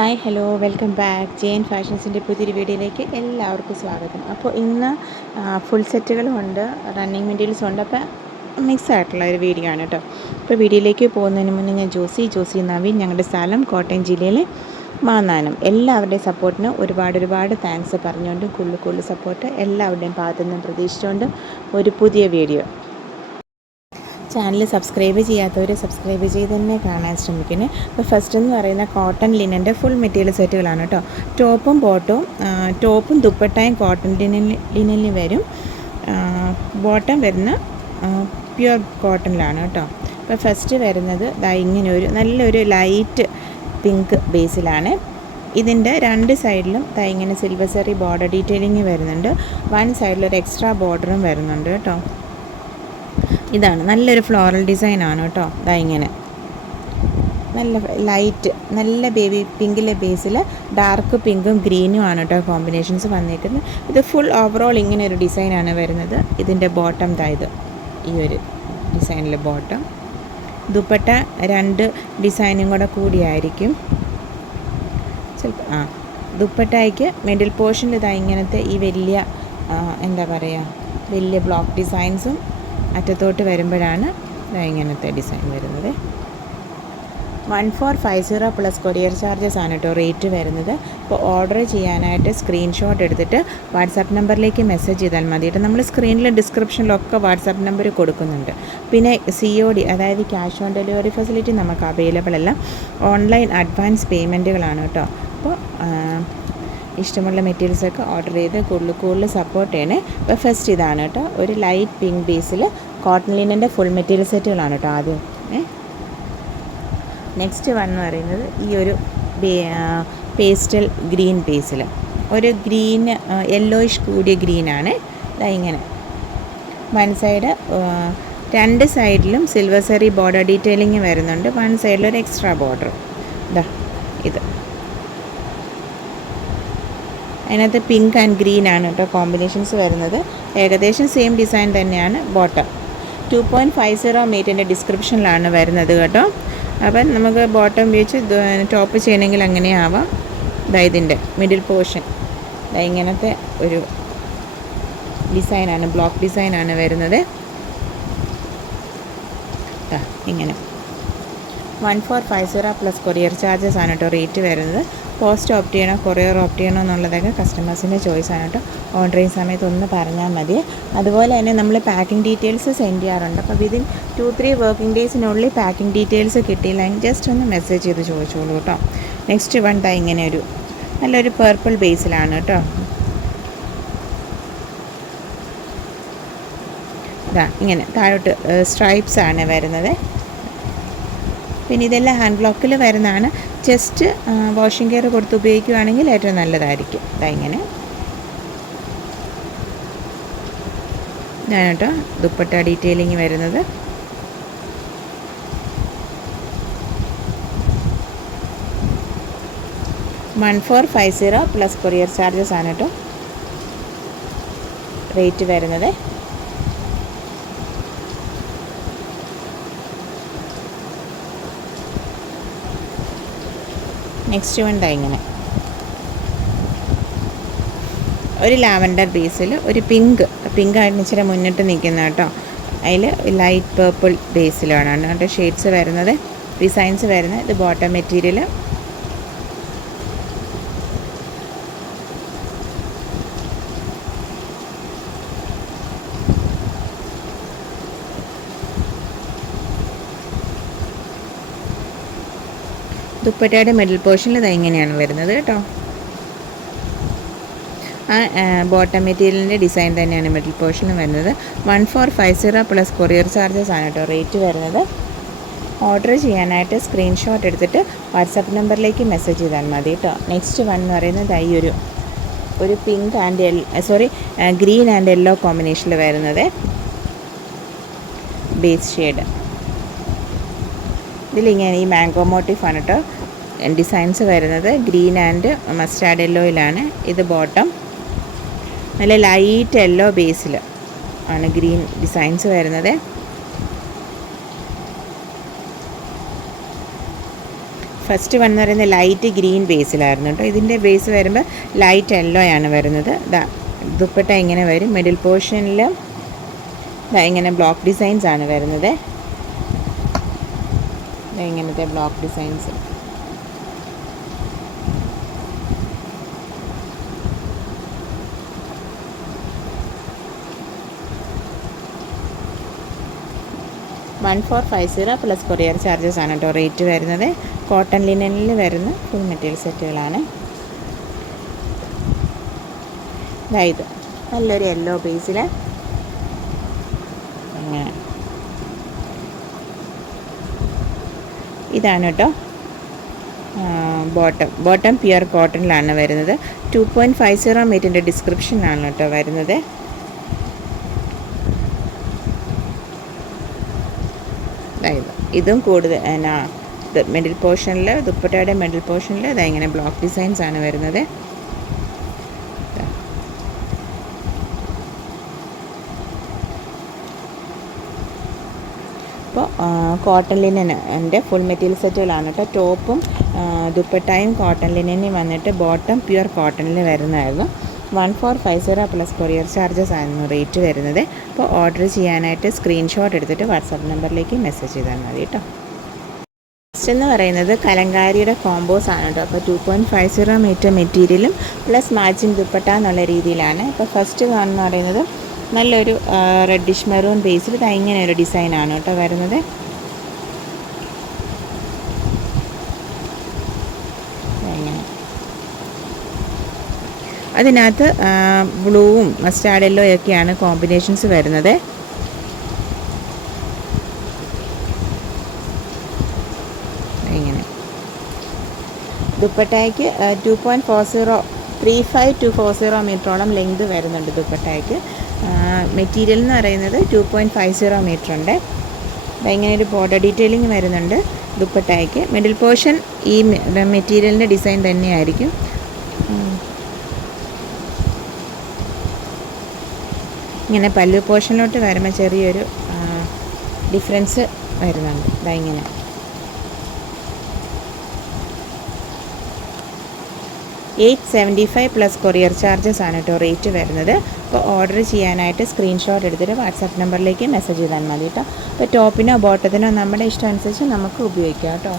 Hi hello welcome back Jain ഫാഷൻസിൻ്റെ പുതിയൊരു വീഡിയോയിലേക്ക് എല്ലാവർക്കും സ്വാഗതം. അപ്പോൾ ഇന്ന് ഫുൾ സെറ്റുകളും ഉണ്ട്, റണ്ണിങ് മെറ്റീരിയൽസും ഉണ്ട്. അപ്പോൾ മിക്സ് ആയിട്ടുള്ള ഒരു വീഡിയോ ആണ് കേട്ടോ. അപ്പോൾ വീഡിയോയിലേക്ക് പോകുന്നതിന് മുന്നേ ഞാൻ ജോസി നവീൻ, ഞങ്ങളുടെ സ്ഥലം കോട്ടയം ജില്ലയിലെ മാന്നാനം. എല്ലാവരുടെയും സപ്പോർട്ടിന് ഒരുപാട് താങ്ക്സ് പറഞ്ഞുകൊണ്ട് കൂടുതൽ സപ്പോർട്ട് എല്ലാവരുടെയും ഭാഗത്തു നിന്നും പ്രതീക്ഷിച്ചുകൊണ്ട് ഒരു പുതിയ വീഡിയോ. ചാനൽ സബ്സ്ക്രൈബ് ചെയ്യാത്തവർ സബ്സ്ക്രൈബ് ചെയ്ത് തന്നെ കാണാൻ ശ്രമിക്കുന്നു. അപ്പോൾ ഫസ്റ്റ് എന്ന് പറയുന്ന കോട്ടൺ ലിനൻ്റെ ഫുൾ മെറ്റീരിയൽ സെറ്റുകളാണ് കേട്ടോ. ടോപ്പും ദുപ്പട്ടയും കോട്ടൺ ലിനനിൽ വരും. ബോട്ടം വരുന്ന പ്യുവർ കോട്ടണിലാണ് കേട്ടോ. അപ്പോൾ ഫസ്റ്റ് വരുന്നത് ഇങ്ങനെ നല്ലൊരു ലൈറ്റ് പിങ്ക് ബേസിലാണ്. ഇതിൻ്റെ രണ്ട് സൈഡിലും ഇങ്ങനെ സിൽവർ സെറി ബോർഡർ ഡീറ്റെയിലിംഗ് വരുന്നുണ്ട്. വൺ സൈഡിലൊരു എക്സ്ട്രാ ബോർഡറും വരുന്നുണ്ട് കേട്ടോ. ഇതാണ് നല്ലൊരു ഫ്ലോറൽ ഡിസൈനാണ് കേട്ടോ. ഇങ്ങനെ നല്ല ലൈറ്റ് നല്ല ബേബി പിങ്കിലെ ബേസിൽ ഡാർക്ക് പിങ്കും ഗ്രീനും ആണ് കേട്ടോ കോമ്പിനേഷൻസ് വന്നിരിക്കുന്നത്. ഇത് ഫുൾ ഓവറോൾ ഇങ്ങനെ ഒരു ഡിസൈനാണ് വരുന്നത്. ഇതിൻ്റെ ബോട്ടം ഇത് ഈ ഒരു ഡിസൈനിൽ ബോട്ടം. ദുപ്പട്ട രണ്ട് ഡിസൈനും കൂടെ കൂടിയായിരിക്കും ചിലപ്പോൾ. ദുപ്പട്ടയ്ക്ക് മിഡിൽ പോർഷനിൽ ഇങ്ങനത്തെ ഈ വലിയ വലിയ ബ്ലോക്ക് ഡിസൈൻസും അറ്റത്തോട്ട് വരുമ്പോഴാണ് ഇങ്ങനത്തെ ഡിസൈൻ വരുന്നത്. 1450 പ്ലസ് കൊറിയർ ചാർജസ് ആണ് കേട്ടോ റേറ്റ് വരുന്നത്. അപ്പോൾ ഓർഡർ ചെയ്യാനായിട്ട് സ്ക്രീൻഷോട്ട് എടുത്തിട്ട് വാട്സാപ്പ് നമ്പറിലേക്ക് മെസ്സേജ് ചെയ്താൽ മതി കേട്ടോ. നമ്മൾ സ്ക്രീനിലും ഡിസ്ക്രിപ്ഷനിലൊക്കെ വാട്സാപ്പ് നമ്പർ കൊടുക്കുന്നുണ്ട്. പിന്നെ COD അതായത് ക്യാഷ് ഓൺ ഡെലിവറി ഫെസിലിറ്റി നമുക്ക് അവൈലബിൾ അല്ല. ഓൺലൈൻ അഡ്വാൻസ് പേയ്മെൻറ്റുകളാണ് കേട്ടോ. അപ്പോൾ ഇഷ്ടമുള്ള മെറ്റീരിയൽസൊക്കെ ഓർഡർ ചെയ്ത് കൂടുതൽ സപ്പോർട്ട് ചെയ്യണേ. അപ്പോൾ ഫസ്റ്റ് ഇതാണ് കേട്ടോ, ഒരു ലൈറ്റ് പിങ്ക് ബേസിൽ കോട്ടൺ ലിനൻ്റെ ഫുൾ മെറ്റീരിയൽ സെറ്റുകളാണ് കേട്ടോ ആദ്യം. നെക്സ്റ്റ് വൺ എന്ന് പറയുന്നത് ഈ ഒരു പേസ്റ്റൽ ഗ്രീൻ ബേസിൽ ഒരു ഗ്രീൻ യെല്ലോയിഷ് കൂടിയ ഗ്രീനാണ്. ഇങ്ങനെ വൺ സൈഡ് രണ്ട് സൈഡിലും സിൽവർ സെറി ബോർഡർ ഡീറ്റെയിലിംഗ് വരുന്നുണ്ട്. വൺ സൈഡിലൊരു എക്സ്ട്രാ ബോർഡർ. ഇത് അതിനകത്ത് പിങ്ക് ആൻഡ് ഗ്രീൻ ആണ് കേട്ടോ കോമ്പിനേഷൻസ് വരുന്നത്. ഏകദേശം സെയിം ഡിസൈൻ തന്നെയാണ് ബോട്ടം. 2.50 മീറ്ററിൻ്റെ ഡിസ്ക്രിപ്ഷനിലാണ് വരുന്നത് കേട്ടോ. അപ്പം നമുക്ക് ബോട്ടം ഉപയോഗിച്ച് ടോപ്പ് ചെയ്യണമെങ്കിൽ അങ്ങനെ ആവാം. ഇതിൻ്റെ മിഡിൽ പോർഷൻ ഇങ്ങനത്തെ ഒരു ഡിസൈനാണ്, ബ്ലോക്ക് ഡിസൈനാണ് വരുന്നത്. ഇങ്ങനെ 1450 പ്ലസ് കൊറിയർ ചാർജസ് ആണ് കേട്ടോ റേറ്റ് വരുന്നത്. പോസ്റ്റ് ഓപ്റ്റ് ചെയ്യണോ കൊറിയർ ഓപ്റ്റ് ചെയ്യണോ എന്നുള്ളതൊക്കെ കസ്റ്റമേഴ്സിൻ്റെ ചോയ്സാണ് കേട്ടോ. ഓർഡർ ചെയ്യുന്ന സമയത്ത് ഒന്ന് പറഞ്ഞാൽ മതി. അതുപോലെ തന്നെ നമ്മൾ പാക്കിംഗ് ഡീറ്റെയിൽസ് സെൻഡ് ചെയ്യാറുണ്ട്. അപ്പോൾ വിതിൻ 2-3 വർക്കിംഗ് ഡേയ്സിനുള്ളിൽ പാക്കിംഗ് ഡീറ്റെയിൽസ് കിട്ടിയില്ലെങ്കിൽ ജസ്റ്റ് ഒന്ന് മെസ്സേജ് ചെയ്ത് ചോദിച്ചോളൂ കേട്ടോ. നെക്സ്റ്റ് വൺ ഇങ്ങനെ നല്ലൊരു പർപ്പിൾ ബേസിലാണ് കേട്ടോ. ഇങ്ങനെ താഴോട്ട് സ്ട്രൈപ്സ് ആണ് വരുന്നത്. പിന്നെ ഇതെല്ലാം ഹാൻഡ് ബ്ലോക്കിൽ വരുന്നതാണ്. ജസ്റ്റ് വാഷിംഗ് കെയർ കൊടുത്ത് ഉപയോഗിക്കുകയാണെങ്കിൽ ഏറ്റവും നല്ലതായിരിക്കും. ഇങ്ങനെ ഇതാണ് കേട്ടോ ദുപ്പട്ട ഡീറ്റെയിലിംഗ് വരുന്നത്. $1450 പ്ലസ് കൊറിയർ ചാർജസ് ആണ് കേട്ടോ റേറ്റ് വരുന്നത്. നെക്സ്റ്റ് വൺ ഇങ്ങനെ ഒരു ലാവൻഡർ ബേസിൽ ഒരു പിങ്കായിട്ട് ഇച്ചിരി മുന്നിട്ട് നിൽക്കുന്ന കേട്ടോ. അതിൽ ലൈറ്റ് പേർപ്പിൾ ബേസിലാണ് കേട്ടോ ഷെയ്ഡ്സ് വരുന്നത്, ഡിസൈൻസ് വരുന്നത്. ഇത് ബോട്ടം മെറ്റീരിയൽ. ദുപ്പട്ടയുടെ മിഡിൽ പോർഷനിൽ ഇങ്ങനെയാണ് വരുന്നത് കേട്ടോ. ബോട്ടം മെറ്റീരിയലിൻ്റെ ഡിസൈൻ തന്നെയാണ് മിഡിൽ പോർഷനിൽ വരുന്നത്. 1450 പ്ലസ് കൊറിയർ ചാർജസ് ആണ് കേട്ടോ റേറ്റ് വരുന്നത്. ഓർഡർ ചെയ്യാനായിട്ട് സ്ക്രീൻഷോട്ട് എടുത്തിട്ട് വാട്സാപ്പ് നമ്പറിലേക്ക് മെസ്സേജ് ചെയ്താൽ മതി കേട്ടോ. നെക്സ്റ്റ് വൺ എന്ന് പറയുന്നത് ഒരു pink and green and yellow കോമ്പിനേഷനിൽ വരുന്നത് ബേസ് ഷെയ്ഡ്. ഇതിലിങ്ങനെ ഈ മാംഗോ മോട്ടീഫാണ് കേട്ടോ ഡിസൈൻസ് വരുന്നത്. ഗ്രീൻ ആൻഡ് മസ്റ്റാർഡ് യെല്ലോയിലാണ്. ഇത് ബോട്ടം നല്ല ലൈറ്റ് യെല്ലോ ബേസിൽ ആണ് ഗ്രീൻ ഡിസൈൻസ് വരുന്നത്. ഫസ്റ്റ് വൺ എന്ന് പറയുന്നത് ലൈറ്റ് ഗ്രീൻ ബേസിലായിരുന്നു കേട്ടോ. ഇതിൻ്റെ ബേസ് വരുമ്പോൾ ലൈറ്റ് യെല്ലോ ആണ് വരുന്നത്. ദുപ്പട്ട ഇങ്ങനെ വരും. മിഡിൽ പോർഷനിൽ ഇങ്ങനെ ബ്ലോക്ക് ഡിസൈൻസ് ആണ് വരുന്നത്. ഇങ്ങനത്തെ block designs. $1450 plus courier charges ആണ് കേട്ടോ റേറ്റ് വരുന്നത്. കോട്ടൺ ലിനനിൽ വരുന്ന ഫുൾ മെറ്റീരിയൽ സെറ്റുകളാണ്. അതായത് നല്ലൊരു യെല്ലോ ബേസിൽ അങ്ങനെ ഇതാണ് കേട്ടോ ബോട്ടം പ്യുർ കോട്ടണിലാണ് വരുന്നത്. 2.50 മീറ്ററിൻ്റെ ഡിസ്ക്രിപ്ഷനാണ് കേട്ടോ വരുന്നത്. അതായത് ഇതും കൂടുതൽ മിഡിൽ പോർഷനിൽ ദുപ്പട്ടയുടെ മിഡിൽ പോർഷനിൽ ഇങ്ങനെ ബ്ലോക്ക് ഡിസൈൻസ് ആണ് വരുന്നത്. അപ്പോൾ കോട്ടൺ ലിനൻ്റെ ഫുൾ മെറ്റീരിയൽ സെറ്റുകളാണ് കേട്ടോ. ടോപ്പും ദുപ്പട്ടായും കോട്ടൺ ലിനനും വന്നിട്ട് ബോട്ടം പ്യുർ കോട്ടണിൽ വരുന്നതായിരുന്നു. 1450 പ്ലസ് കൊറിയർ ചാർജസ് ആയിരുന്നു റേറ്റ് വരുന്നത്. അപ്പോൾ ഓർഡർ ചെയ്യാനായിട്ട് സ്ക്രീൻഷോട്ട് എടുത്തിട്ട് വാട്സാപ്പ് നമ്പറിലേക്ക് മെസ്സേജ് ചെയ്താൽ മതി കേട്ടോ. നെക്സ്റ്റ് എന്ന് പറയുന്നത് കലങ്കാരിയുടെ കോമ്പോസ് ആണ് കേട്ടോ. അപ്പോൾ 2.50 മീറ്റർ മെറ്റീരിയലും പ്ലസ് മാച്ചിങ് ദുപ്പട്ട എന്നുള്ള രീതിയിലാണ്. അപ്പോൾ ഫസ്റ്റ് എന്ന് പറയുന്നത് നല്ലൊരു റെഡിഷ് മെറൂൺ ബേസിൽ ഇങ്ങനെ ഒരു ഡിസൈനാണ് കേട്ടോ വരുന്നത്. അതിനകത്ത് ബ്ലൂവും മസ്റ്റാർഡ് യെല്ലോയൊക്കെയാണ് കോമ്പിനേഷൻസ് വരുന്നത്. ഇങ്ങനെ ദുപ്പട്ടയ്ക്ക് 2.35 to 40 മീറ്ററോളം ലെങ്ത് വരുന്നുണ്ട് ദുപ്പട്ടയ്ക്ക്. മെറ്റീരിയൽ എന്ന് പറയുന്നത് 2.50 മീറ്റർ ഉണ്ട്. ഇങ്ങനെ ഒരു ബോർഡർ ഡീറ്റെയിലിംഗ് വരുന്നുണ്ട് ദുപ്പട്ടയ്ക്ക്. മിഡിൽ പോർഷൻ ഈ മെറ്റീരിയലിൻ്റെ ഡിസൈൻ തന്നെയായിരിക്കും. ഇങ്ങനെ പല്ലു പോർഷനിലോട്ട് വരുമ്പോൾ ചെറിയൊരു ഡിഫറൻസ് വരുന്നുണ്ട്. ഇങ്ങനെ $875 പ്ലസ് കൊറിയർ ചാർജസ് ആണ് കേട്ടോ റേറ്റ് വരുന്നത്. അപ്പോൾ ഓർഡർ ചെയ്യാനായിട്ട് സ്ക്രീൻഷോട്ട് എടുത്തിട്ട് വാട്സാപ്പ് നമ്പറിലേക്ക് മെസ്സേജ് ചെയ്താൽ മതി കേട്ടോ. അപ്പോൾ ടോപ്പിനോ ബോട്ടത്തിനോ നമ്മുടെ ഇഷ്ടം അനുസരിച്ച് നമുക്ക് ഉപയോഗിക്കാം കേട്ടോ.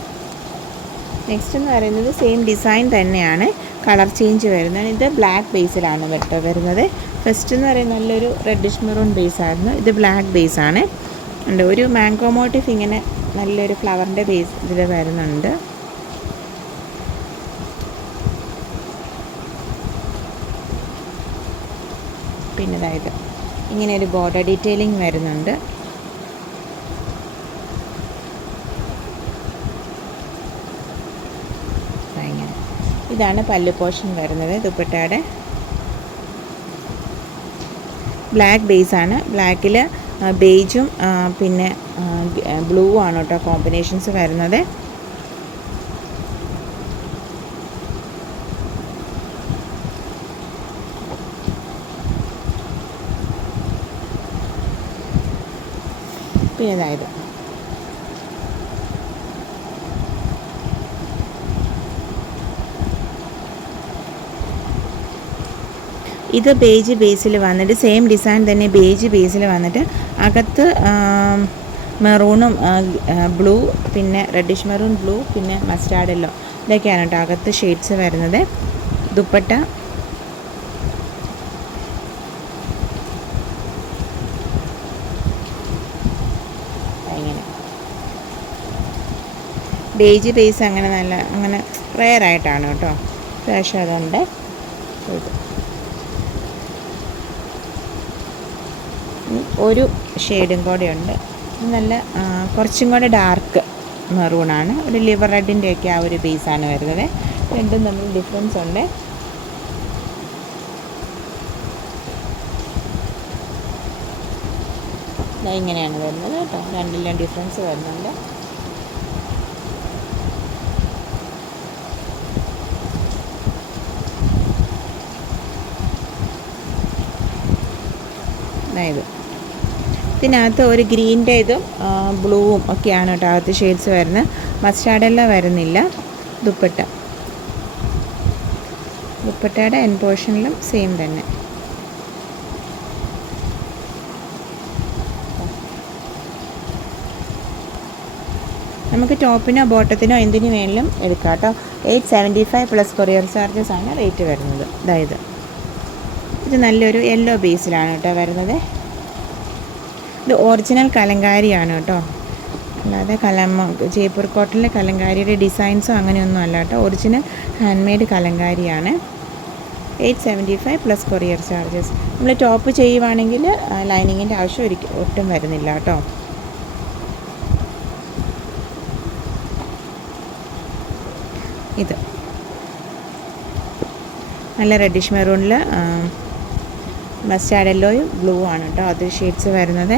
നെക്സ്റ്റ് എന്ന് പറയുന്നത് സെയിം ഡിസൈൻ തന്നെയാണ്, കളർ ചേഞ്ച് വരുന്നത്. ഇത് ബ്ലാക്ക് ബേസിലാണ് കേട്ടോ വരുന്നത്. ഫസ്റ്റ് എന്ന് പറയുന്നത് നല്ലൊരു റെഡിഷ് മെറൂൺ ബേസായിരുന്നു. ഇത് ബ്ലാക്ക് ബേസാണ്. ഉണ്ട് ഒരു മാംഗോ മോട്ടീഫ് ഇങ്ങനെ നല്ലൊരു ഫ്ലവറിൻ്റെ ബേസ് ഇതിൽ വരുന്നുണ്ട്. പിന്നെ അതായത് ഇങ്ങനെ ഒരു ബോർഡർ ഡീറ്റെയിലിംഗ് വരുന്നുണ്ട്. ഇങ്ങനെ ഇതാണ് പല്ലു പോർഷൻ വരുന്നത്. ദുപ്പട്ടയുടെ ബ്ലാക്ക് ബേസാണ്. ബ്ലാക്കിൽ ബേജും പിന്നെ ബ്ലൂ ആണ് കേട്ടോ കോമ്പിനേഷൻസ് വരുന്നത്. പിന്നെ അതായത് ഇത് ബേജ് ബേസിൽ വന്നിട്ട് സെയിം ഡിസൈൻ തന്നെ ബേജ് ബേസിൽ വന്നിട്ട് അകത്ത് മെറൂണും ബ്ലൂ പിന്നെ റെഡിഷ് മെറൂൺ ബ്ലൂ പിന്നെ മസ്റ്റാർഡ് യെല്ലോ ഇതൊക്കെയാണ് കേട്ടോ അകത്ത് ഷെയ്ഡ്സ് വരുന്നത്. ദുപ്പട്ട ഇങ്ങനെ ബേജ് ബേസ് അങ്ങനെ നല്ല അങ്ങനെ റെയർ ആയിട്ടാണ് കേട്ടോ പക്ഷേ അതുകൊണ്ട് ഒരു ഷെയ്ഡും കൂടെ ഉണ്ട്. നല്ല കുറച്ചും കൂടെ ഡാർക്ക് മെറൂണാണ്. ഒരു ലിവർ റെഡിൻ്റെയൊക്കെ ആ ഒരു ബേസാണ് വരുന്നത്. രണ്ടും തമ്മിൽ ഡിഫറൻസ് ഉണ്ട്. ഇങ്ങനെയാണ് വരുന്നത് കേട്ടോ. രണ്ടിലും ഡിഫറൻസ് വരുന്നുണ്ട്. അതായത് ഇതിനകത്ത് ഒരു ഗ്രീൻ്റെ ഇതും ബ്ലൂവും ഒക്കെയാണ് കേട്ടോ അകത്ത് ഷെയ്ഡ്സ് വരുന്നത്. മസ്റ്റാർഡ് യെല്ലോ വരുന്നില്ല. ദുപ്പട്ടയുടെ എൻ പോർഷനിലും സെയിം തന്നെ. നമുക്ക് ടോപ്പിനോ ബോട്ടത്തിനോ എന്തിനു വേണമെങ്കിലും എടുക്കാം കേട്ടോ. 875 പ്ലസ് കൊറിയർ ചാർജസ് ആണ് റേറ്റ് വരുന്നത്. അതായത് ഇത് നല്ലൊരു യെല്ലോ ബേസിലാണ് കേട്ടോ വരുന്നത്. ഇത് ഒറിജിനൽ കലങ്കാരിയാണ് കേട്ടോ, അല്ലാതെ ജയ്പൂർ കോട്ടണിലെ കലങ്കാരിയുടെ ഡിസൈൻസോ അങ്ങനെയൊന്നും അല്ല കേട്ടോ. ഒറിജിനൽ ഹാൻഡ് മെയ്ഡ് കലങ്കാരിയാണ്. 875 പ്ലസ് കൊറിയർ ചാർജസ്. നമ്മൾ ടോപ്പ് ചെയ്യുവാണെങ്കിൽ ലൈനിങ്ങിൻ്റെ ആവശ്യം ഒട്ടും വരുന്നില്ല കേട്ടോ. ഇത് നല്ല റെഡിഷ് മെറൂണിൽ മസ്റ്റാർഡ് യെല്ലോയും ബ്ലൂ ആണ് കേട്ടോ അത് ഷെയ്ഡ്സ് വരുന്നത്.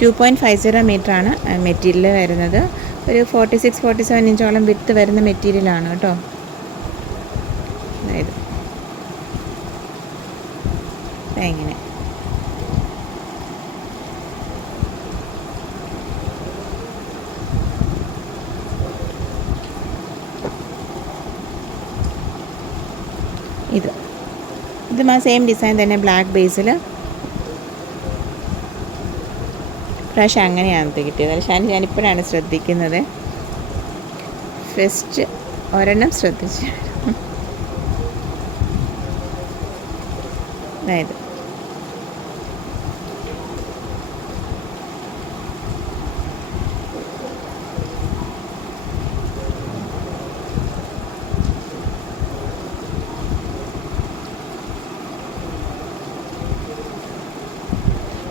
2.50 മീറ്ററാണ് മെറ്റീരിയൽ വരുന്നത്. ഒരു 46-47 ഇഞ്ചോളം വിട്ട് വരുന്ന മെറ്റീരിയലാണ് കേട്ടോ. അതായത് ഇങ്ങനെ ഇത് സെയിം ഡിസൈൻ തന്നെ ബ്ലാക്ക് ബേസിൽ. പ്രാവശ്യം അങ്ങനെയാണ് കിട്ടിയത്. ഞാനിപ്പോഴാണ് ശ്രദ്ധിക്കുന്നത്. ഫസ്റ്റ് ഒരെണ്ണം ശ്രദ്ധിച്ചു. അതായത്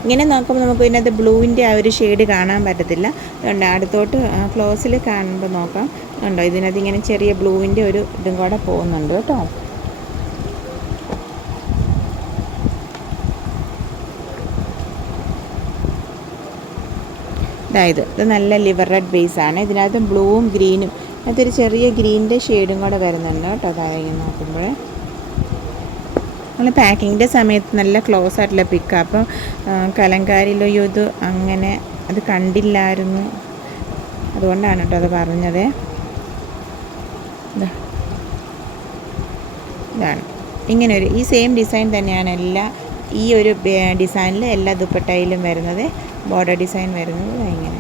ഇങ്ങനെ നോക്കുമ്പോൾ നമുക്ക് ഇതിനകത്ത് ബ്ലൂവിൻ്റെ ആ ഒരു ഷെയ്ഡ് കാണാൻ പറ്റത്തില്ല. അതുകൊണ്ട് അടുത്തോട്ട് ക്ലോസിൽ കാണുമ്പോൾ നോക്കാം. ഉണ്ടോ ഇതിനകത്ത് ഇങ്ങനെ ചെറിയ ബ്ലൂവിൻ്റെ ഒരു ഇതും കൂടെ പോകുന്നുണ്ട് കേട്ടോ. ഇത് നല്ല ലിവർ റെഡ് ബേസാണ്. ഇതിനകത്ത് ബ്ലൂവും ഗ്രീനും അതിനകത്തൊരു ചെറിയ ഗ്രീനിൻ്റെ ഷെയ്ഡും കൂടെ വരുന്നുണ്ട് കേട്ടോ. അതായത് നോക്കുമ്പോൾ നമ്മൾ പാക്കിങ്ങിൻ്റെ സമയത്ത് നല്ല ക്ലോസ് ആയിട്ടുള്ള പിക്ക്. അപ്പം കലങ്കാരിയിലോ ഇത് അങ്ങനെ അത് കണ്ടില്ലായിരുന്നു, അതുകൊണ്ടാണ് കേട്ടോ അത് പറഞ്ഞത്. ഇതാണ് ഇങ്ങനൊരു ഈ സെയിം ഡിസൈൻ തന്നെയാണ് ഈ ഒരു ഡിസൈനിൽ എല്ലാ ദുപ്പട്ടയിലും വരുന്നത്. ബോർഡർ ഡിസൈൻ വരുന്നത് ഇങ്ങനെ.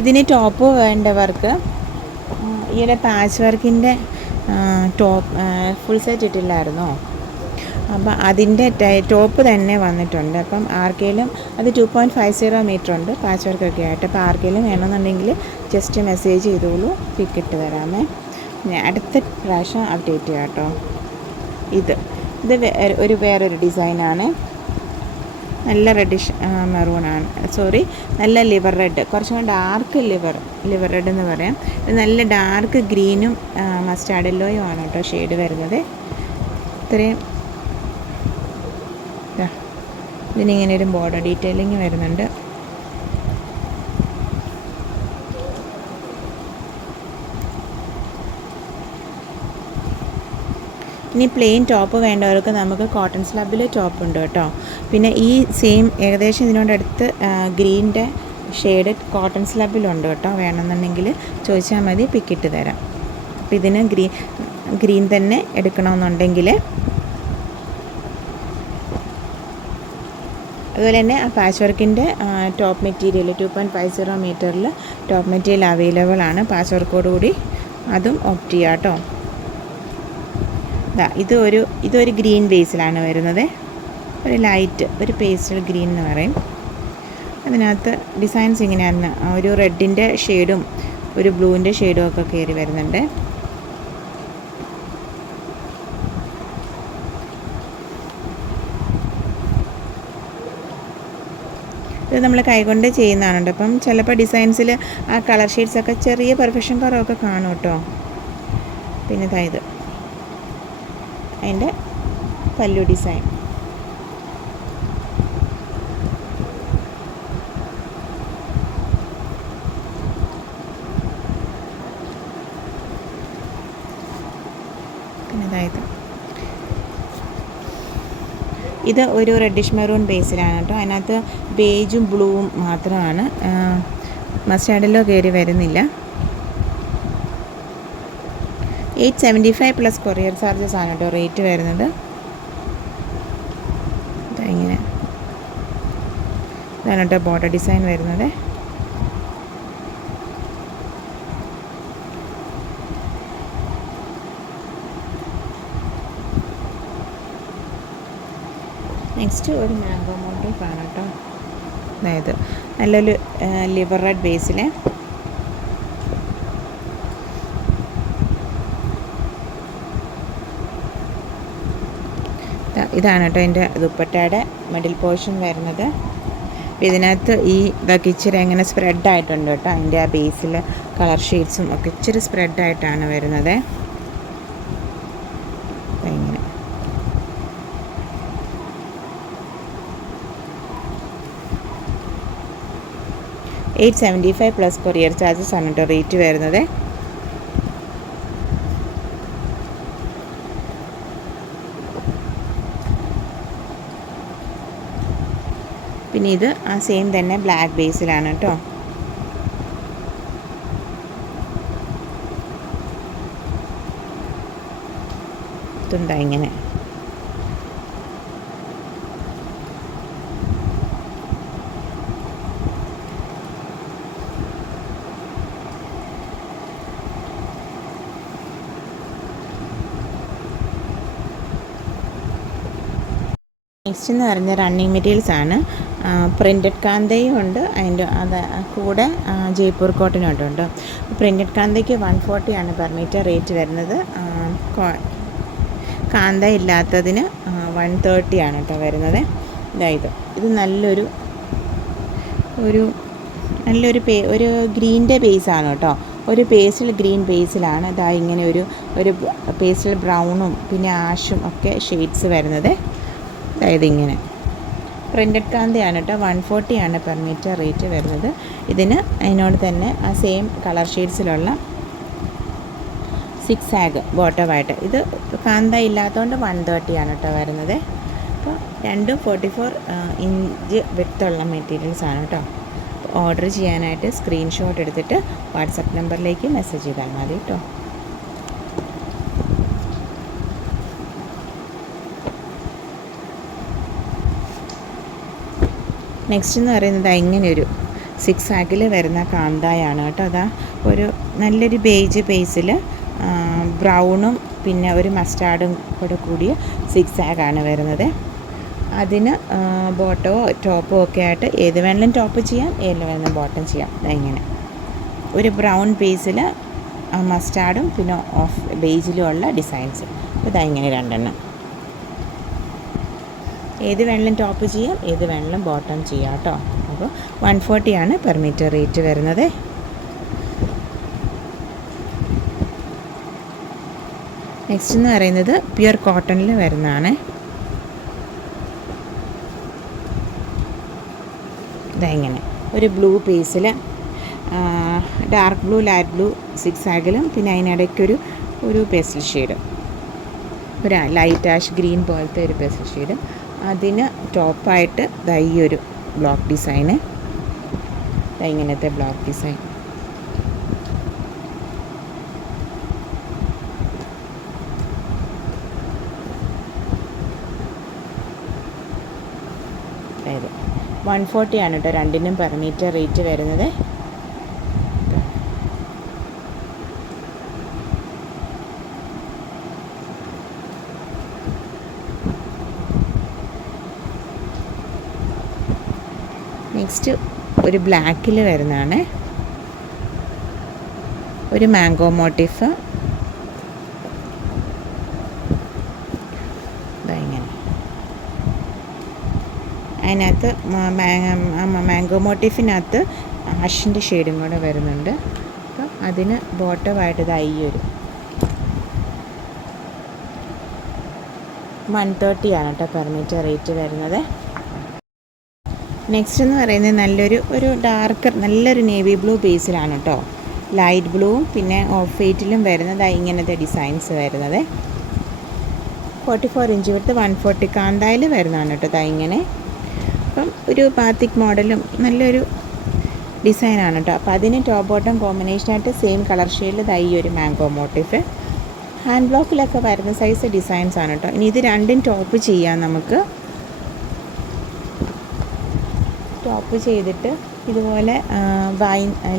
ഇതിന് ടോപ്പ് വേണ്ടവർക്ക് ഈയിടെ പാച്ച് വർക്കിൻ്റെ ഫുൾ സെറ്റ് ഇട്ടില്ലായിരുന്നോ, അപ്പം അതിൻ്റെ ടോപ്പ് തന്നെ വന്നിട്ടുണ്ട്. അപ്പം ആർക്കെങ്കിലും അത് 2.50 മീറ്റർ ഉണ്ട് പാച്ച് വർക്കൊക്കെ ആയിട്ട്. അപ്പോൾ ആർക്കെങ്കിലും വേണമെന്നുണ്ടെങ്കിൽ ജസ്റ്റ് മെസ്സേജ് ചെയ്തോളൂ, പിക്കിട്ട് തരാമേ. ഞാൻ അടുത്ത പ്രാവശ്യം അപ്ഡേറ്റ് ചെയ്യാം കേട്ടോ. ഇത് വേറൊരു ഡിസൈനാണ്. നല്ല റെഡിഷ് മെറൂണാണ്, നല്ല ലിവർ റെഡ്, കുറച്ചും ഡാർക്ക് ലിവർ റെഡ് എന്ന് പറയാം. നല്ല ഡാർക്ക് ഗ്രീനും മസ്റ്റാർഡ് യെല്ലോയും ആണ് കേട്ടോ ഷെയ്ഡ് വരുന്നത്. ഇത്രയും ഇതിനിങ്ങനെ ഒരു ബോർഡർ ഡീറ്റെയിലിങ് വരുന്നുണ്ട്. ഇനി പ്ലെയിൻ ടോപ്പ് വേണ്ടവർക്ക് നമുക്ക് കോട്ടൺ സ്ലബിൽ ടോപ്പ് ഉണ്ട് കേട്ടോ. പിന്നെ ഈ സെയിം ഏകദേശം ഇതിനോടടുത്ത് ഗ്രീൻ്റെ ഷെയ്ഡ് കോട്ടൺ സ്ലബിലുണ്ട് കേട്ടോ. വേണമെന്നുണ്ടെങ്കിൽ ചോദിച്ചാൽ മതി, പിക്കിട്ട് തരാം. അപ്പോൾ ഇതിന് ഗ്രീൻ തന്നെ എടുക്കണമെന്നുണ്ടെങ്കിൽ. അതുപോലെ തന്നെ ആ പാച്ച് വർക്കിൻ്റെ ടോപ്പ് മെറ്റീരിയൽ 2.50 മീറ്ററിൽ ടോപ്പ് മെറ്റീരിയൽ അവൈലബിൾ ആണ് പാച്ച് വർക്കോടുകൂടി. അതും ഓപ്റ്റ് ചെയ്യാം കേട്ടോ. ഇതൊരു ഗ്രീൻ ബേസിലാണ് വരുന്നത്. ഒരു ലൈറ്റ് ഒരു പേസ്റ്റൽ ഗ്രീൻ എന്ന് പറയും. അതിനകത്ത് ഡിസൈൻസ് ഇങ്ങനെയാണ്. ഒരു റെഡിൻ്റെ ഷെയ്ഡും ഒരു ബ്ലൂവിൻ്റെ ഷെയ്ഡും ഒക്കെ കയറി വരുന്നുണ്ട്. ഇത് നമ്മൾ കൈകൊണ്ട് ചെയ്യുന്നതാണ്. അപ്പം ചിലപ്പോൾ ഡിസൈൻസിൽ ആ കളർ ഷെയ്ഡ്സൊക്കെ ചെറിയ പെർഫെക്ഷൻ കുറവൊക്കെ കാണും കേട്ടോ. പിന്നെ ഇത് അതിൻ്റെ പല്ലു ഡിസൈൻ. പിന്നെ ഇത് ഒരു റെഡിഷ് മെറൂൺ ബേസിലാണ് കേട്ടോ. അതിനകത്ത് ബേജും ബ്ലൂവും മാത്രമാണ്, മസ്റ്റാർഡിലോ കയറി വരുന്നില്ല. 875 പ്ലസ് കൊറിയർ ചാർജസ് ആണ് കേട്ടോ റേറ്റ് വരുന്നത്. ഇങ്ങനെ ഇതാണ് കേട്ടോ ബോർഡർ ഡിസൈൻ വരുന്നത്. നെക്സ്റ്റ് ഒരു മാംഗോ മോട്ടീഫാണ് കേട്ടോ. അതായത് നല്ലൊരു ലിവർ റെഡ് ബേസിൽ ഇതാണ് കേട്ടോ എൻ്റെ ദുപ്പട്ടയുടെ മിഡിൽ പോർഷൻ വരുന്നത്. ഇതിനകത്ത് ഈ ഇതൊക്കെ ഇച്ചിരി എങ്ങനെ സ്പ്രെഡായിട്ടുണ്ട് കേട്ടോ. അതിൻ്റെ ആ ബേസിൽ കളർ ഷെയ്ഡ്സും ഒക്കെ ഇച്ചിരി സ്പ്രെഡായിട്ടാണ് വരുന്നത്. ഇങ്ങനെ 875 പ്ലസ് കൊറിയർ ചാർജസ് ആണ് കേട്ടോ റേറ്റ് വരുന്നത്. പിന്നെ ഇത് ആ സെയിം തന്നെ ബ്ലാക്ക് ബേസിലാണ് കേട്ടോ. ഇതെന്താ ഇങ്ങനെ നെക്സ്റ്റ് എന്ന് പറഞ്ഞാൽ റണ്ണിങ് മെറ്റീരിയൽസ് ആണ്. പ്രിൻറ്റഡ് കാന്തയും ഉണ്ട്, അതിൻ്റെ അത് കൂടെ ജയ്പൂർ കോട്ടനും ഉണ്ട്. പ്രിൻറ്റഡ് കാന്തയ്ക്ക് 140 ആണ് പെർ മീറ്റർ റേറ്റ് വരുന്നത്. കാന്ത ഇല്ലാത്തതിന് 130 ആണ് കേട്ടോ വരുന്നത്. ഇത് നല്ലൊരു ഒരു ഗ്രീൻ്റെ ബേസാണ് കേട്ടോ. ഒരു പേസ്റ്റൽ ഗ്രീൻ ബേസിലാണ് ഇങ്ങനെ ഒരു പേസ്റ്റൽ ബ്രൗണും പിന്നെ ആഷും ഒക്കെ ഷെയ്ഡ്സ് വരുന്നത്. ഇങ്ങനെ പ്രിൻറ്റഡ് കാന്തയാണ് കേട്ടോ. 140 ആണ് പെർ മീറ്റർ റേറ്റ് വരുന്നത്. ഇതിന് അതിനോട് തന്നെ ആ സെയിം കളർ ഷെയ്ഡ്സിലുള്ള 6 ആഗ് ബോട്ടമായിട്ട്. ഇത് കാന്ത ഇല്ലാത്തതുകൊണ്ട് 130 ആണ് കേട്ടോ വരുന്നത്. അപ്പോൾ രണ്ടും 44 ഇഞ്ച് വിഡ്ത്തുള്ള മെറ്റീരിയൽസാണ് കേട്ടോ. ഓർഡർ ചെയ്യാനായിട്ട് സ്ക്രീൻഷോട്ട് എടുത്തിട്ട് വാട്സപ്പ് നമ്പറിലേക്ക് മെസ്സേജ് ചെയ്താൽ മതി കേട്ടോ. നെക്സ്റ്റ് എന്ന് പറയുന്നത് ഇങ്ങനെ ഒരു 6 ആഗിൽ വരുന്ന കാന്തായാണ് കേട്ടോ. ഒരു നല്ലൊരു ബേജ് ബേസിൽ ബ്രൗണും പിന്നെ ഒരു മസ്റ്റാർഡും കൂടെ കൂടിയ 6 ആഗാണ് വരുന്നത്. അതിന് ബോട്ടമോ ടോപ്പോ ഒക്കെ ആയിട്ട് ഏത് വേണമെങ്കിലും ടോപ്പ് ചെയ്യാം, ഏത് വേണമെങ്കിലും ബോട്ടം ചെയ്യാം. ഇങ്ങനെ ഒരു ബ്രൗൺ ബേസിൽ മസ്റ്റാർഡും പിന്നെ ഓഫ് ബേജിലും ഉള്ള ഡിസൈൻസ്. ഇങ്ങനെ രണ്ടെണ്ണം. ഏത് വേണമെങ്കിലും ടോപ്പ് ചെയ്യാം, ഏത് വേണമെങ്കിലും ബോട്ടം ചെയ്യാം കേട്ടോ. അപ്പോൾ 140 ആണ് പെർ മീറ്റർ റേറ്റ് വരുന്നത്. നെക്സ്റ്റ് എന്ന് പറയുന്നത് പ്യുർ കോട്ടണിൽ വരുന്നതാണ്. ഇങ്ങനെ ഒരു ബ്ലൂ പീസിൽ ഡാർക്ക് ബ്ലൂ ലൈറ്റ് ബ്ലൂ 6 ആഗിലും പിന്നെ അതിനിടയ്ക്കൊരു പേസ്റ്റൽ ഷെയ്ഡ്, ഒരു ലൈറ്റ് ആഷ് ഗ്രീൻ പോലത്തെ ഒരു പേസ്റ്റൽ ഷെയ്ഡ്. അതിന് ടോപ്പായിട്ട് ഈ ഒരു ബ്ലോക്ക് ഡിസൈന്, ഇങ്ങനത്തെ ബ്ലോക്ക് ഡിസൈൻ. അതായത് 140 ആണ് കേട്ടോ രണ്ടിനും പെർ മീറ്റർ റേറ്റ് വരുന്നത്. നെക്സ്റ്റ് ഒരു ബ്ലാക്കിൽ വരുന്നതാണ്. ഒരു മാംഗോ മോട്ടീഫ്. ഇങ്ങനെ അതിനകത്ത് മാംഗോ മോട്ടീഫിനകത്ത് ആഷിൻ്റെ ഷെയ്ഡും കൂടെ വരുന്നുണ്ട്. അപ്പം അതിന് ബോട്ടമായിട്ട് ഈ ഒരു 130 ആണ് കേട്ടോ പെർ മീറ്റർ റേറ്റ് വരുന്നത്. നെക്സ്റ്റ് എന്ന് പറയുന്നത് നല്ലൊരു നേവി ബ്ലൂ ബേസിലാണ് കേട്ടോ. ലൈറ്റ് ബ്ലൂവും പിന്നെ ഓഫ് വൈറ്റിലും വരുന്നത് ഇങ്ങനത്തെ ഡിസൈൻസ് വരുന്നത്. 44 ഇഞ്ച് വിട്ട് 140 കാന്തായിൽ വരുന്നതാണ് കേട്ടോ. ഇതാ ഇങ്ങനെ. അപ്പം ഒരു ബാത്തിക് മോഡലും നല്ലൊരു ഡിസൈനാണ് കേട്ടോ. അപ്പോൾ അതിന് ടോപ്പ് ബോട്ടം കോമ്പിനേഷനായിട്ട് സെയിം കളർ ഷെയ്ഡിൽ ഇതാ ഈ ഒരു മാംഗോ മോട്ടീഫ്. ഹാൻഡ് ബ്ലോക്കിലൊക്കെ വരുന്ന സൈസ് ഡിസൈൻസ് ആണ് കേട്ടോ. ഇനി ഇത് രണ്ടും ടോപ്പ് ചെയ്യാം നമുക്ക്. ടോപ്പ് ചെയ്തിട്ട് ഇതുപോലെ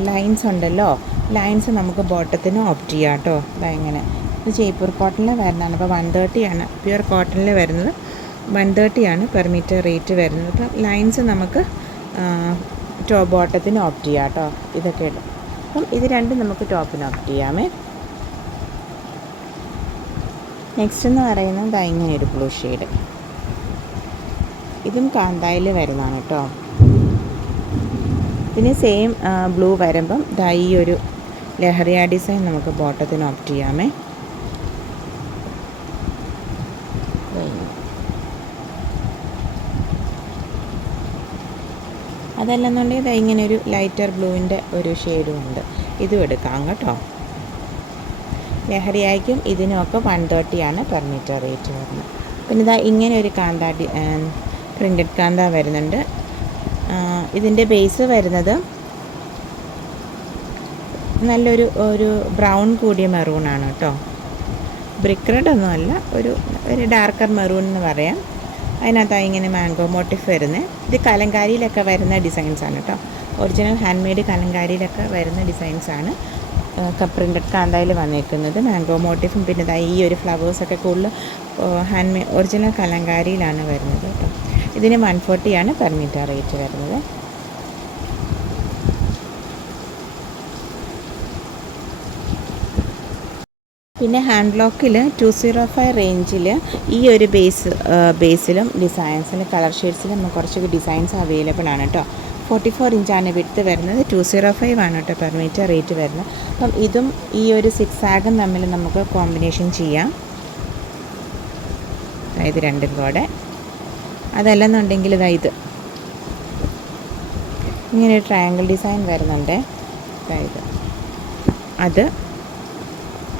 ലൈൻസ് ഉണ്ടല്ലോ, ലൈൻസ് നമുക്ക് ബോട്ടത്തിന് ഓപ്റ്റ് ചെയ്യാം കേട്ടോ. ഇതാ ഇങ്ങനെ. ഇത് ജയ്പൂർ കോട്ടണിൽ വരുന്നതാണ്. അപ്പോൾ 130 ആണ് പ്യുവർ കോട്ടണിൽ വരുന്നത്. 130 ആണ് പെർ മീറ്റർ റേറ്റ് വരുന്നത്. അപ്പം ലൈൻസ് നമുക്ക് ടോപ്പ് ബോട്ടത്തിന് ഓപ്റ്റ് ചെയ്യാം കേട്ടോ. ഇതൊക്കെ ഇടും. അപ്പം ഇത് രണ്ടും നമുക്ക് ടോപ്പിന് ഓപ്റ്റ് ചെയ്യാമേ. നെക്സ്റ്റ് എന്ന് പറയുന്നത് ഇതാ ഇങ്ങനെ ഒരു ബ്ലൂ ഷെയ്ഡ്. ഇതും കാന്തായിൽ വരുന്നതാണ് കേട്ടോ. ഇതിന് സെയിം ബ്ലൂ വരുമ്പം ഇതാ ഈ ഒരു ലഹരിയ ഡിസൈൻ നമുക്ക് ബോട്ടത്തിന് ഓപ്റ്റ് ചെയ്യാമേ. അതല്ലെന്നുണ്ടെങ്കിൽ ഇതാ ഇങ്ങനെ ഒരു ലൈറ്റർ ബ്ലൂവിൻ്റെ ഒരു ഷെയ്ഡും ഉണ്ട്. ഇതും എടുക്കാം കേട്ടോ. ലഹരിയായിരിക്കും ഇതിനുമൊക്കെ 130 ആണ് പെർ മീറ്റർ റേറ്റ് വരുന്നത്. പിന്നെ ഇതാ ഇങ്ങനെ ഒരു കാന്ത പ്രിൻറ്റഡ് കാന്ത വരുന്നുണ്ട്. ഇതിൻ്റെ ബേസ് വരുന്നത് നല്ലൊരു ബ്രൗൺ കൂടിയ മെറൂണാണ് കേട്ടോ. ബ്രിക്ക് റെഡ് ഒന്നുമല്ല, ഒരു ഡാർക്കർ മെറൂൺ എന്ന് പറയാം. അതിനകത്തായി ഇങ്ങനെ മാംഗോ മോട്ടീഫ് വരുന്നത്. ഇത് കലങ്കാരിയിലൊക്കെ വരുന്ന ഡിസൈൻസാണ് കേട്ടോ. ഒറിജിനൽ ഹാൻഡ് മെയ്ഡ് കലങ്കാരിയിലൊക്കെ വരുന്ന ഡിസൈൻസാണ് പ്രിൻറ്റഡ് കാന്തായിൽ വന്നേക്കുന്നത്. മാംഗോ മോട്ടീഫും പിന്നെ ഇതാ ഈ ഒരു ഫ്ലവേഴ്സൊക്കെ കൂടുതൽ ഒറിജിനൽ കലങ്കാരിയിലാണ് വരുന്നത് കേട്ടോ. ഇതിന് 140 ആണ് പെർ മീറ്റർ റേറ്റ് വരുന്നത്. പിന്നെ ഹാൻഡ് ബ്ലോക്കിൽ 205 റേഞ്ചിൽ ഈ ഒരു ബേസിലും ഡിസൈൻസിലും കളർ ഷെയ്ഡ്സിലും നമുക്ക് കുറച്ച് ഡിസൈൻസ് അവൈലബിൾ ആണ് കേട്ടോ. 44 ഇഞ്ചാണ് വിഡ്ത്ത് വരുന്നത്. 205 ആണ് കേട്ടോ പെർ മീറ്റർ റേറ്റ് വരുന്നത്. അപ്പം ഇതും ഈ ഒരു 6 ആഗും തമ്മിൽ നമുക്ക് കോമ്പിനേഷൻ ചെയ്യാം. അതായത് രണ്ടും കൂടെ. അതല്ലെന്നുണ്ടെങ്കിൽ ഇത് ഇങ്ങനെ ഒരു ട്രയാങ്കിൾ ഡിസൈൻ വരുന്നുണ്ട്. അതായത്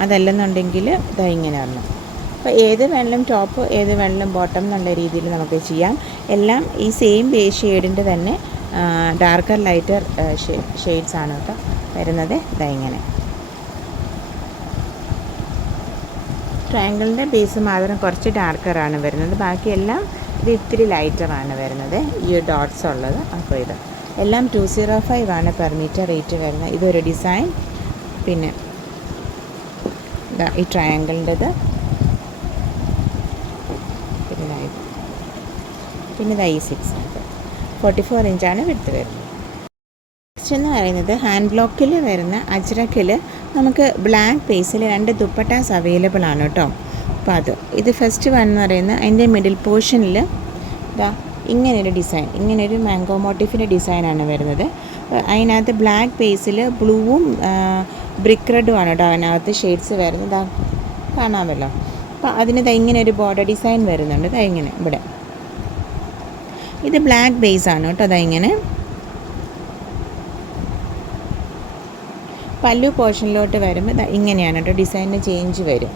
അതല്ലെന്നുണ്ടെങ്കിൽ ഇതാ ഇങ്ങനെ വരണം. അപ്പോൾ ഏത് വേണമെങ്കിലും ടോപ്പ്, ഏത് വേണമെങ്കിലും ബോട്ടം എന്നുള്ള രീതിയിൽ നമുക്ക് ചെയ്യാം. എല്ലാം ഈ സെയിം ബേസ് ഷെയ്ഡിൻ്റെ തന്നെ ഡാർക്കർ ലൈറ്റർ ഷെയ്ഡ്സ് ആണ് കേട്ടോ വരുന്നത്. ഇതാ ഇങ്ങനെ. ട്രയാങ്കിളിൻ്റെ ബേസ് മാത്രം കുറച്ച് ഡാർക്കറാണ് വരുന്നത്. ബാക്കിയെല്ലാം ഇത് ഇത്തിരി ലൈറ്ററാണ് വരുന്നത്, ഈ ഡോട്ട്സ് ഉള്ളത്. അപ്പോൾ ഇത് എല്ലാം 205 ആണ് പെർ മീറ്റർ റേറ്റ് വരുന്നത്. ഇതൊരു ഡിസൈൻ. പിന്നെ ഈ ട്രയാങ്കിളിൻ്റെത്, പിന്നെ ഇതാ ഈ 6 44 ഇഞ്ചാണ് വിഡ്ത്ത് വരുന്നത്. നെക്സ്റ്റ് എന്ന് പറയുന്നത് ഹാൻഡ് ബ്ലോക്കിൽ വരുന്ന അജ്രക്കിൽ നമുക്ക് ബ്ലാക്ക് ബേസിൽ 2 ദുപ്പട്ടാസ് അവൈലബിൾ ആണ് കേട്ടോ. അപ്പോൾ ഇത് ഫസ്റ്റ് വൺ എന്ന് പറയുന്നത് അതിൻ്റെ മിഡിൽ പോർഷനിൽ ഇതാ ഇങ്ങനൊരു ഡിസൈൻ, ഇങ്ങനൊരു മാംഗോ മോട്ടീഫിൻ്റെ ഡിസൈനാണ് വരുന്നത്. അതിനകത്ത് ബ്ലാക്ക് ബേസിൽ ബ്ലൂവും ബ്രിക്ക് റെഡുമാണ് കേട്ടോ അതിനകത്ത് ഷെയ്ഡ്സ് വരുന്നത്. ഇതാ കാണാമല്ലോ. അപ്പോൾ അതിന് ഇങ്ങനെ ഒരു ബോർഡർ ഡിസൈൻ വരുന്നുണ്ട്. ഇതാ ഇങ്ങനെ ഇവിടെ. ഇത് ബ്ലാക്ക് ബേസ് ആണ് കേട്ടോ. അതാ ഇങ്ങനെ. പല്ലു പോർഷനിലോട്ട് വരുമ്പോൾ ഇതാ ഇങ്ങനെയാണ് കേട്ടോ ഡിസൈനിന് ചേഞ്ച് വരും.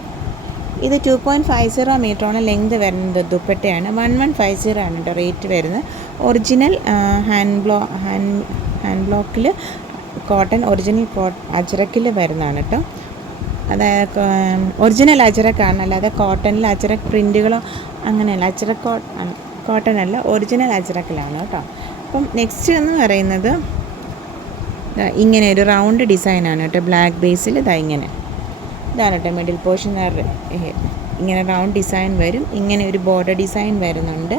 ഇത് 2.50 മീറ്ററാണ് ലെങ്ത് വരുന്നത്. ദുപ്പട്ടയാണ് 1150 ആണ് കേട്ടോ റേറ്റ് വരുന്നത്. ഒറിജിനൽ ഹാൻഡ് ബ്ലോക്കിൽ കോട്ടൺ, ഒറിജിനൽ അജ്രക്കിൽ വരുന്നതാണ് കേട്ടോ. അതായത് ഒറിജിനൽ അജ്രക്കാണ്, അല്ലാതെ കോട്ടണിൽ അജ്രക്ക് പ്രിൻറ്റുകളോ അങ്ങനെയല്ല. അജ്രക്ക് കോട്ടൺ അല്ല, ഒറിജിനൽ അജ്രക്കിലാണ് കേട്ടോ. അപ്പം നെക്സ്റ്റ് എന്ന് പറയുന്നത് ഇങ്ങനെ ഒരു റൗണ്ട് ഡിസൈനാണ് കേട്ടോ. ബ്ലാക്ക് ബേസിൽ ഇങ്ങനെ ഇതാണ് കേട്ടോ മിഡിൽ പോർഷൻ. ഇങ്ങനെ റൗണ്ട് ഡിസൈൻ വരും. ഇങ്ങനെ ഒരു ബോർഡർ ഡിസൈൻ വരുന്നുണ്ട്.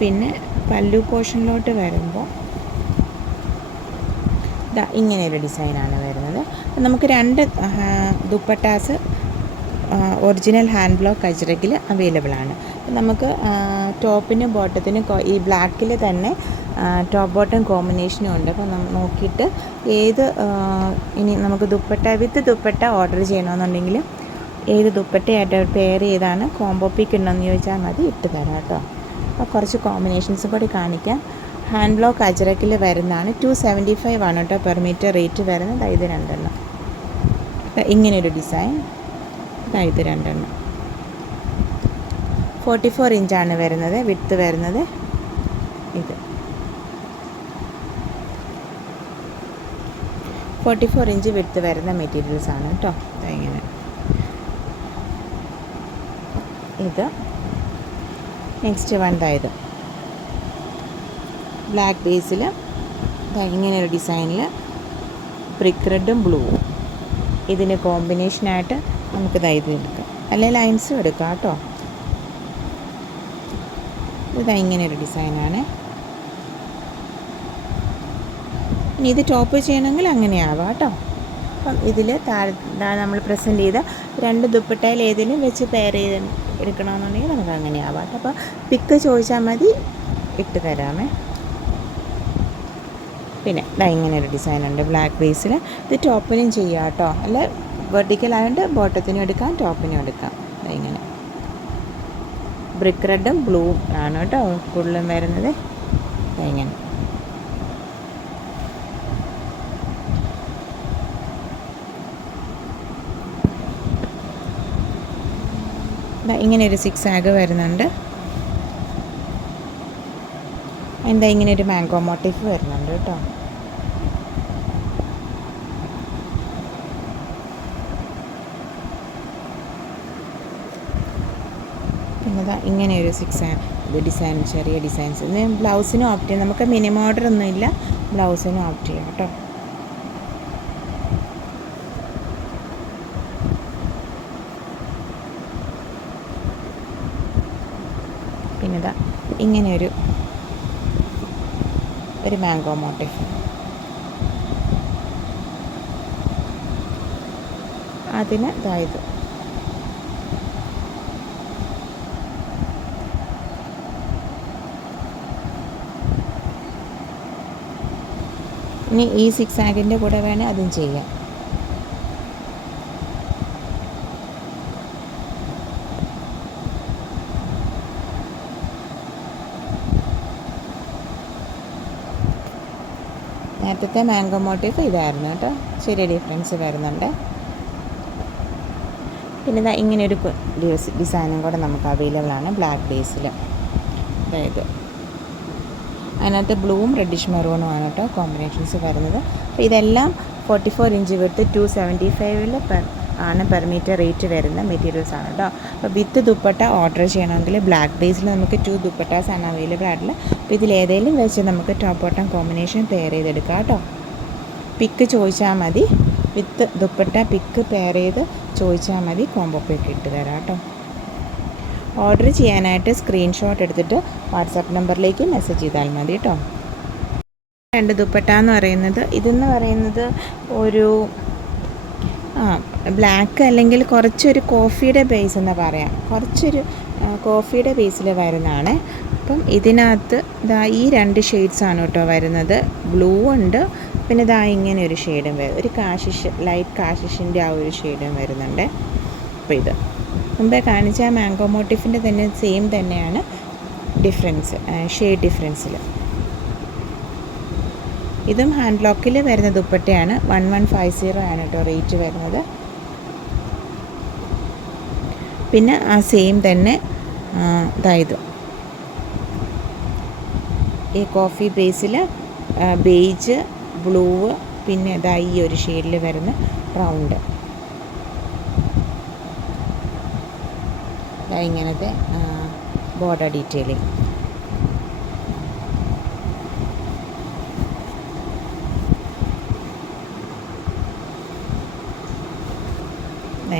പിന്നെ പല്ലു പോർഷനിലോട്ട് വരുമ്പോൾ ഇങ്ങനെ ഒരു ഡിസൈനാണ് വരുന്നത്. നമുക്ക് 2 ദുപ്പട്ടാസ് ഒറിജിനൽ ഹാൻഡ് ബ്ലോക്ക് അജ്രക്കിൽ അവൈലബിൾ ആണ്. നമുക്ക് ടോപ്പിനും ബോട്ടത്തിനും ഈ ബ്ലാക്കിൽ തന്നെ ടോപ്പ് ബോട്ടം കോമ്പിനേഷനും ഉണ്ട്. അപ്പോൾ നോക്കിയിട്ട് ഇനി നമുക്ക് ദുപ്പട്ട വിത്ത് ദുപ്പട്ട ഓർഡർ ചെയ്യണമെന്നുണ്ടെങ്കിൽ ഏത് ദുപ്പട്ടയായിട്ട് പെയർ ചെയ്താണ് കോംബോ പിക്ക് ഉണ്ടെന്ന് ചോദിച്ചാൽ മതി, ഇട്ട് തരാം കേട്ടോ. അപ്പോൾ കുറച്ച് കോമ്പിനേഷൻസും കൂടി കാണിക്കാം. ഹാൻഡ് ബ്ലോക്ക് അജ്രക്കിൽ വരുന്നതാണ്. 275 ആണ് കേട്ടോ പെർ മീറ്റർ റേറ്റ് വരുന്നത്. ഇത് 2 ഇങ്ങനെയൊരു ഡിസൈൻ. ഇത് 2. 44 ഇഞ്ചാണ് വരുന്നത് വിഡ്ത്ത് വരുന്നത്. ഇത് 44 ഇഞ്ച് വിഡ്ത്ത് വരുന്ന മെറ്റീരിയൽസാണ് കേട്ടോ. ഇങ്ങനെ ഇത് നെക്സ്റ്റ് വൺ ഇത് ബ്ലാക്ക് ബേസിൽ ഇങ്ങനെ ഒരു ഡിസൈനിൽ ബ്രിക്ക് റെഡും ബ്ലൂവും ഇതിന് കോമ്പിനേഷനായിട്ട് നമുക്ക് ഇത് എടുക്കാം, അല്ലെങ്കിൽ ലൈൻസും എടുക്കാം കേട്ടോ. ഇങ്ങനെ ഒരു ഡിസൈനാണ്. ഇനി ഇത് ടോപ്പ് ചെയ്യണമെങ്കിൽ അങ്ങനെ ആവാം കേട്ടോ. അപ്പം ഇതിൽ നമ്മൾ പ്രസൻറ്റ് ചെയ്ത 2 ദുപ്പട്ടയിൽ ഏതെങ്കിലും വെച്ച് പെയർ ചെയ്ത് എടുക്കണമെന്നുണ്ടെങ്കിൽ നമുക്ക് അങ്ങനെ ആവാം കേട്ടോ. അപ്പോൾ പിക്ക് ചോദിച്ചാൽ മതി, ഇട്ട് തരാമേ. പിന്നെ ഇങ്ങനെ ഒരു ഡിസൈനുണ്ട് ബ്ലാക്ക് ബേസിൽ. ഇത് ടോപ്പിനും ചെയ്യാം കേട്ടോ, അല്ല വെർട്ടിക്കലായതുകൊണ്ട് ബോട്ടത്തിനും എടുക്കാം ടോപ്പിനും എടുക്കാം. ഇങ്ങനെ ബ്രിക്ക് റെഡും ബ്ലൂവും ആണ് കേട്ടോ കൂടുതലും വരുന്നത്. ഇങ്ങനെ ഇങ്ങനെ ഒരു 6 ആഗ് വരുന്നുണ്ട്. ഇങ്ങനെ ഒരു മാംഗോ മോട്ടീഫ് വരുന്നുണ്ട് കേട്ടോ. പിന്നെ ഇങ്ങനെ ഒരു 6 ഇത് ഡിസൈൻ, ചെറിയ ഡിസൈൻസ്. ഇത് ബ്ലൗസിനും ഓപ്റ്റ് ചെയ്യാം, നമുക്ക് മിനിമം ഓർഡർ ഒന്നുമില്ല, ബ്ലൗസിനും ഓപ്റ്റ് ചെയ്യാം കേട്ടോ. പിന്നെ ഇങ്ങനെ ഒരു മാംഗോ മോട്ടീഫ്. അതിന് ഇത് ഇനി ഈ 6 ആഗിൻ്റെ കൂടെ വേണേൽ അതും ചെയ്യാം. നേരത്തെ മാംഗോ മോട്ടീഫ് ഇതായിരുന്നു കേട്ടോ, ചെറിയ ഡിഫറൻസ് വരുന്നുണ്ട്. പിന്നെ ഇങ്ങനെ ഒരു ഡിസൈനും കൂടെ നമുക്ക് അവൈലബിൾ ആണ് ബ്ലാക്ക് ബേസിൽ. അതായത് അതിനകത്ത് ബ്ലൂവും റെഡിഷ് മെറൂണുമാണ് കേട്ടോ കോമ്പിനേഷൻസ് വരുന്നത്. അപ്പോൾ ഇതെല്ലാം 44 ഇഞ്ച് വിട്ട് 275 ആണ് പെർ മീറ്റർ റേറ്റ് വരുന്ന മെറ്റീരിയൽസ് ആണ് കേട്ടോ. അപ്പോൾ വിത്ത് ദുപ്പട്ട ഓർഡർ ചെയ്യണമെങ്കിൽ ബ്ലാക്ക് ബേസിൽ നമുക്ക് 2 ദുപ്പട്ടാസ് ആണ് അവൈലബിൾ ആയിട്ടുള്ളത്. അപ്പോൾ ഇതിലേതെങ്കിലും വെച്ച് നമുക്ക് ടോപ്പ് ബോട്ടം കോമ്പിനേഷൻ പെയർ ചെയ്തെടുക്കാം കേട്ടോ. പിക്ക് ചോദിച്ചാൽ മതി, വിത്ത് ദുപ്പട്ട പിക്ക് പെയർ ചെയ്ത് ചോദിച്ചാൽ മതി, കോംബോ പിക്ക് ഇട്ട് തരാം കേട്ടോ. ഓർഡർ ചെയ്യാനായിട്ട് സ്ക്രീൻഷോട്ട് എടുത്തിട്ട് വാട്സാപ്പ് നമ്പറിലേക്ക് മെസ്സേജ് ചെയ്താൽ മതി കേട്ടോ. 2 ദുപ്പട്ട എന്ന് പറയുന്നത് ഇതെന്ന് പറയുന്നത് ഒരു ബ്ലാക്ക് അല്ലെങ്കിൽ കുറച്ചൊരു കോഫിയുടെ ബേസ് എന്ന് പറയാം, കുറച്ചൊരു കോഫിയുടെ ബേസിൽ വരുന്നതാണ്. അപ്പം ഇതിനകത്ത് ഈ 2 ഷെയ്ഡ്സാണ് കേട്ടോ വരുന്നത്. ബ്ലൂ ഉണ്ട്, പിന്നെ ഇങ്ങനെ ഒരു ഷെയ്ഡും വരും, ഒരു കാഷിഷ്, ലൈറ്റ് കാഷിഷിൻ്റെ ആ ഒരു ഷെയ്ഡും വരുന്നുണ്ട്. അപ്പോൾ ഇത് മുമ്പേ കാണിച്ച മാംഗോ മോട്ടീഫിൻ്റെ തന്നെ സെയിം തന്നെയാണ്, ഡിഫറൻസ് ഷെയ്ഡ് ഡിഫറൻസിൽ. ഇതും ഹാൻഡ് ബ്ലോക്കിൽ വരുന്ന ദുപ്പട്ടയാണ്. 1150 ആണ് കേട്ടോ റേറ്റ് വരുന്നത്. പിന്നെ ആ സെയിം തന്നെ ഇതായത് ഈ കോഫി ബേസിൽ ബേജ്, ബ്ലൂ, പിന്നെ ഈ ഒരു ഷെയ്ഡിൽ വരുന്ന റൗണ്ട്, ഇങ്ങനത്തെ ബോർഡർ ഡീറ്റെയിലിംഗ്.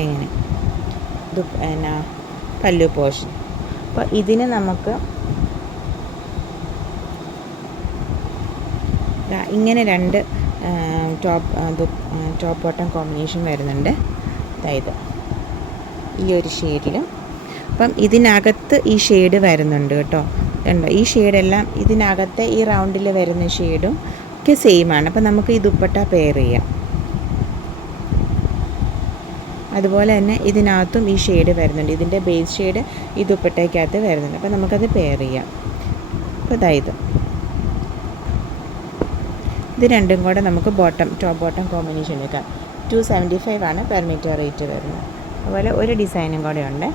ഇങ്ങനെ പല്ലു പോർഷൻ. അപ്പോൾ ഇതിന് നമുക്ക് ഇങ്ങനെ 2 ടോപ്പ് ബോട്ടം കോമ്പിനേഷൻ വരുന്നുണ്ട്. അതായത് ഈ ഒരു ഷെയ്ഡിലും, അപ്പം ഇതിനകത്ത് ഈ ഷെയ്ഡ് വരുന്നുണ്ട് കേട്ടോ. കണ്ടോ, ഈ ഷെയ്ഡെല്ലാം ഇതിനകത്തെ ഈ റൗണ്ടിൽ വരുന്ന ഷെയ്ഡും ഒക്കെ സെയിം ആണ്. അപ്പം നമുക്ക് ഈ ദുപ്പട്ട പെയർ ചെയ്യാം. അതുപോലെ തന്നെ ഇതിനകത്തും ഈ ഷെയ്ഡ് വരുന്നുണ്ട്, ഇതിൻ്റെ ബേസ് ഷെയ്ഡ് ഈ ദുപ്പട്ടയ്ക്കകത്ത് വരുന്നുണ്ട്. അപ്പോൾ നമുക്കത് പെയർ ചെയ്യാം. അപ്പോൾ ഇത് രണ്ടും കൂടെ നമുക്ക് ടോപ്പ് ബോട്ടം കോമ്പിനേഷൻ എടുക്കാം. 275 ആണ് പെർ മീറ്റർ റേറ്റ് വരുന്നത്. അതുപോലെ ഒരു ഡിസൈനും കൂടെ ഉണ്ട്.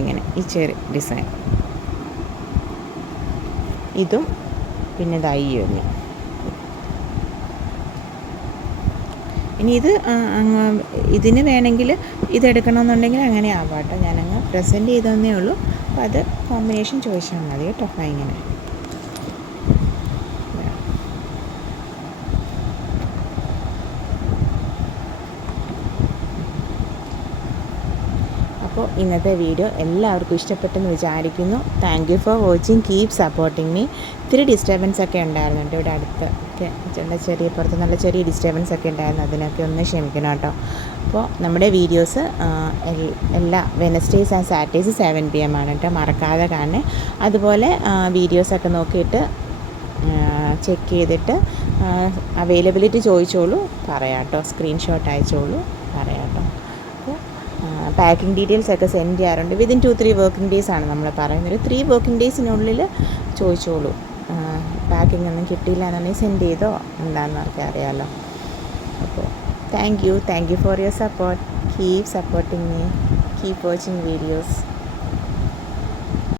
ഇങ്ങനെ ഈ ചെറിയ ഡിസൈൻ, ഇതും പിന്നെ ഈ ഒന്ന്. ഇനി ഇത് ഇതിന് വേണമെങ്കിൽ ഇതെടുക്കണമെന്നുണ്ടെങ്കിൽ അങ്ങനെ ആവാം കേട്ടോ. ഞാനങ്ങ് പ്രസൻറ്റ് ചെയ്തതന്നേ ഉള്ളൂ. അപ്പോൾ അത് കോമ്പിനേഷൻ ചോദിച്ചാൽ മതി കേട്ടോ. ഇങ്ങനെ അപ്പോൾ ഇന്നത്തെ വീഡിയോ എല്ലാവർക്കും ഇഷ്ടപ്പെട്ടെന്ന് വിചാരിക്കുന്നു. Thank you for watching. Keep supporting me. ഇത്തിരി ഡിസ്റ്റർബൻസ് ഒക്കെ ഉണ്ടായിരുന്നുണ്ട് ഇവിടെ അടുത്ത് ഒക്കെ, ചെറിയ പുറത്ത് നല്ല ചെറിയ ഡിസ്റ്റർബൻസ് ഒക്കെ ഉണ്ടായിരുന്നു. അതിനൊക്കെ ഒന്ന് ക്ഷമിക്കണം കേട്ടോ. അപ്പോൾ നമ്മുടെ വീഡിയോസ് എല്ലാ വെനസ്ഡേയ്സ് ആൻഡ് സാറ്റർഡേയ്സ് 7 PM ആണ് കേട്ടോ. മറക്കാതെ കാണണേ. അതുപോലെ വീഡിയോസൊക്കെ നോക്കിയിട്ട് ചെക്ക് ചെയ്തിട്ട് അവൈലബിലിറ്റി ചോദിച്ചോളൂ, പറയാം കേട്ടോ. സ്ക്രീൻഷോട്ട് അയച്ചോളൂ, പറയാം കേട്ടോ. പാക്കിംഗ് ഡീറ്റെയിൽസ് ഒക്കെ സെൻഡ് ചെയ്യാറുണ്ട്. വിതിൻ 2-3 വർക്കിംഗ് ഡേയ്സ് ആണ് നമ്മൾ പറയുന്നത്. 3 വർക്കിംഗ് ഡേയ്സിനുള്ളിൽ ചോദിച്ചോളൂ. പാക്കിംഗ് ഒന്നും കിട്ടിയില്ല എന്നുണ്ടെങ്കിൽ സെൻഡ് ചെയ്തോ എന്താണെന്നൊക്കെ അറിയാമല്ലോ. അപ്പോൾ thank you for your support. Keep supporting me. Keep watching videos.